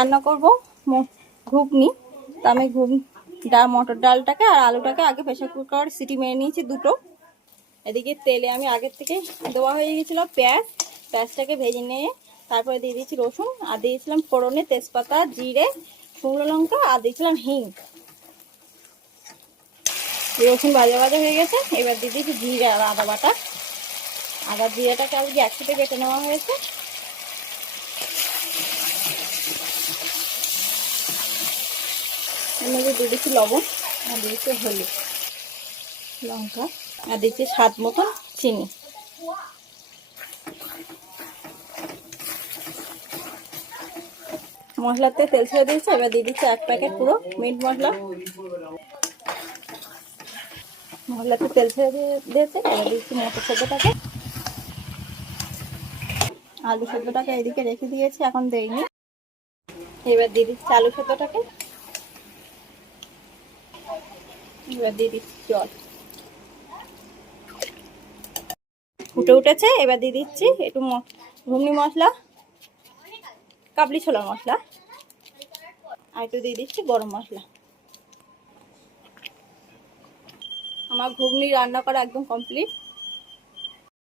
রান্না করব ঘুগনি। তো আমি মটর ডালটাকে আর আলুটাকে আগে প্রেসার কুকার সিটি মেরে নিয়েছি দুটো। এদিকে তেলে আমি আগের থেকে দেওয়া হয়ে গেছিলো পেঁয়াজটাকে ভেজে নিয়ে তারপরে দিয়ে দিয়েছি রসুন, আর দিয়েছিলাম ফোড়নে তেজপাতা, জিরে, শুকনো লঙ্কা, আর দিয়েছিলাম হিং। রসুন ভাজা ভাজা হয়ে গেছে, এবার দিয়ে দিয়েছি জিরে আর আদা বাটা। আদা জিরাটাকে আজকে একসাথে বেটে নেওয়া হয়েছে। এর মধ্যে দিয়ে দিচ্ছি লবণ, আর দিয়েছি হলুদ, লঙ্কা, আর দিচ্ছি স্বাদ মতন চিনি। মশলাতে তেল ছেড়ে দিয়েছি, এবার দিয়ে দিচ্ছি 1 প্যাকেট পুরো মিট মশলা। মশলাতে তেল ছেড়ে দিয়েছে, এবার দিচ্ছি মটর সেদ্ধটাকে। আলু সেদ্ধটাকে এদিকে রেখে দিয়েছি, এখন দেইনি। এবার দিয়ে দিচ্ছি আলু সেদ্ধটাকে, এবার দিয়ে দিচ্ছি জল। ফুটে উঠেছে, এবার দিয়ে দিচ্ছি একটু ঘুগনি মশলা, কাবলি ছোলা মশলা, আর একটু দিয়ে দিচ্ছি গরম মশলা। আমার ঘুগনি রান্না করা একদম কমপ্লিট।